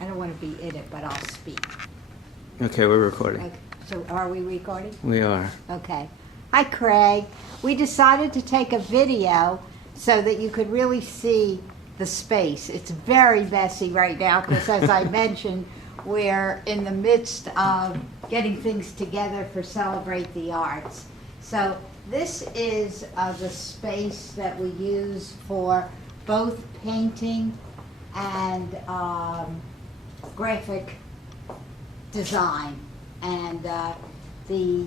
I don't want to be in it, but I'll speak. Okay, we're recording. Okay. So are we recording? We are. Okay. Hi, Craig. We decided to take a video so that you could really see the space. It's very messy right now because, as I mentioned, we're in the midst of getting things together for Celebrate the Arts. So this is the space that we use for both painting and graphic design. And the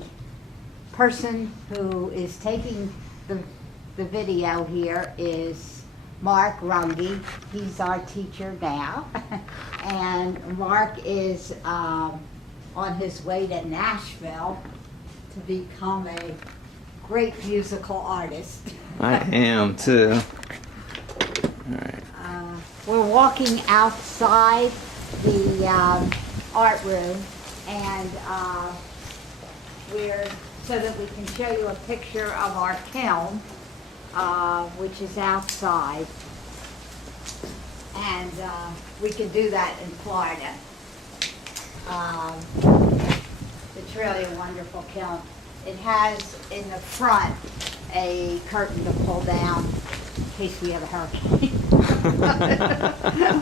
person who is taking the video here is Mark Runge. He's our teacher now. And Mark is on his way to Nashville to become a great musical artist. I am too. All right. We're walking outside the art room, and so that we can show you a picture of our kiln, which is outside, and we can do that in Florida. It's really a wonderful kiln. It has in the front a curtain to pull down in case we have a hurricane.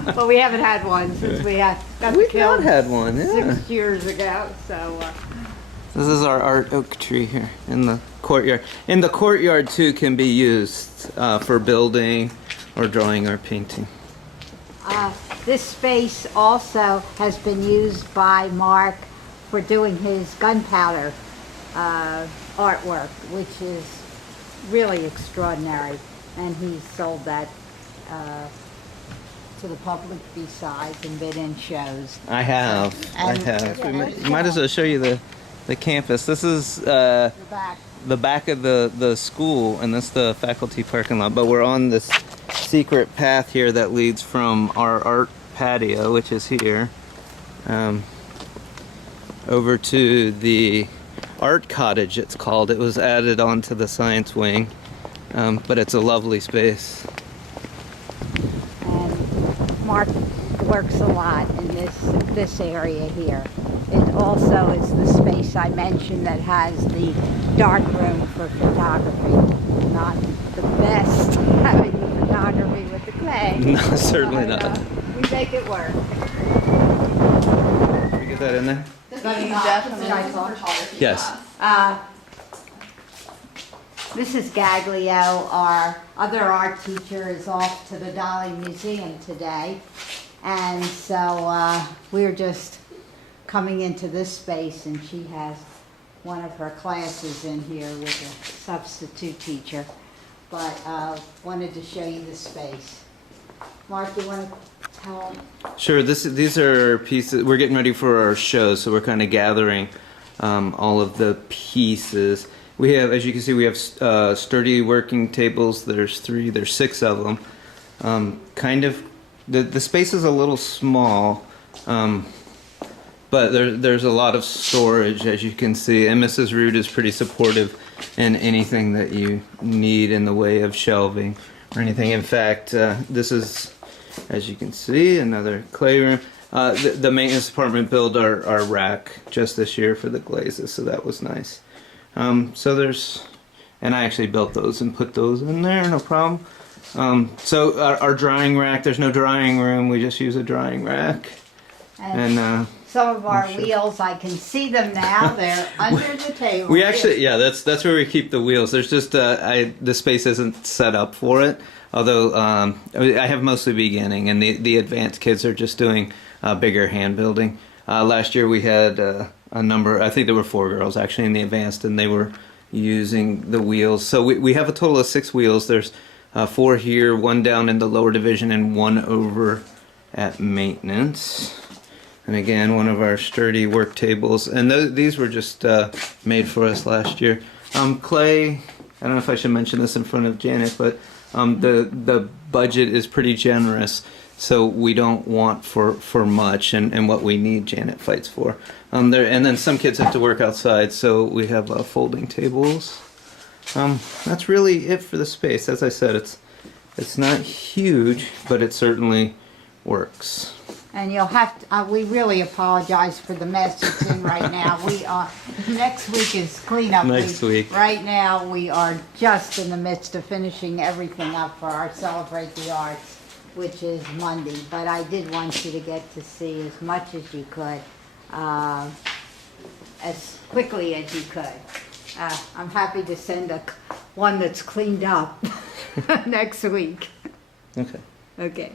But we haven't had one since we got the We've kiln not had one, yeah. 6 years ago. So This is our art oak tree here in the courtyard. And the courtyard too can be used for building or drawing or painting. this space also has been used by Mark for doing his gunpowder artwork, which is really extraordinary, and he sold that to the public besides and been in shows. I have. And- We might as well show you the campus. This is The back. the back of the school, and that's the faculty parking lot. But we're on this secret path here that leads from our art patio, which is here, over to the art cottage, it's called. It was added onto the science wing, but it's a lovely space. And Mark works a lot in this area here. It also is the space I mentioned that has the dark room for photography. Not the best having the photography with the clay. No, certainly but, not. We make it work. Can we get that in there? Definitely. Yes. Mrs. Gaglio, our other art teacher, is off to the Dolly Museum today. And so we're just coming into this space, and she has one of her classes in here with a substitute teacher. But wanted to show you the space. Mark, you want to tell them? Sure. These are pieces. We're getting ready for our show, so we're kind of gathering all of the pieces. We have, as you can see, we have sturdy working tables. There's 6 of them. Kind of, the space is a little small, but there's a lot of storage, as you can see. And Mrs. Root is pretty supportive in anything that you need in the way of shelving or anything. In fact, this is, as you can see, another clay room. The maintenance department built our rack just this year for the glazes, so that was nice. So there's, and I actually built those and put those in there, no problem. So our drying rack, there's no drying room, we just use a drying rack. And some of our sure. wheels, I can see them now. They're under the table. we actually, yeah, that's where we keep the wheels. There's just, the space isn't set up for it. Although I have mostly beginning, and the advanced kids are just doing bigger hand building. Last year we had a number, I think there were 4 girls actually in the advanced, and they were using the wheels. So we have a total of 6 wheels. There's 4 here, 1 down in the lower division, and 1 over at maintenance. And again, one of our sturdy work tables. And these were just made for us last year. Clay, I don't know if I should mention this in front of Janet, but the budget is pretty generous. So we don't want for much, and what we need, Janet fights for. And then some kids have to work outside, so we have folding tables. That's really it for the space. As I said, it's not huge, but it certainly works. And you'll have to, we really apologize for the mess it's in right now. We are, next week is cleanup week. Next week. Right now, we are just in the midst of finishing everything up for our Celebrate the Arts, which is Monday. But I did want you to get to see as much as you could, as quickly as you could. I'm happy to send one that's cleaned up next week. Okay. Okay.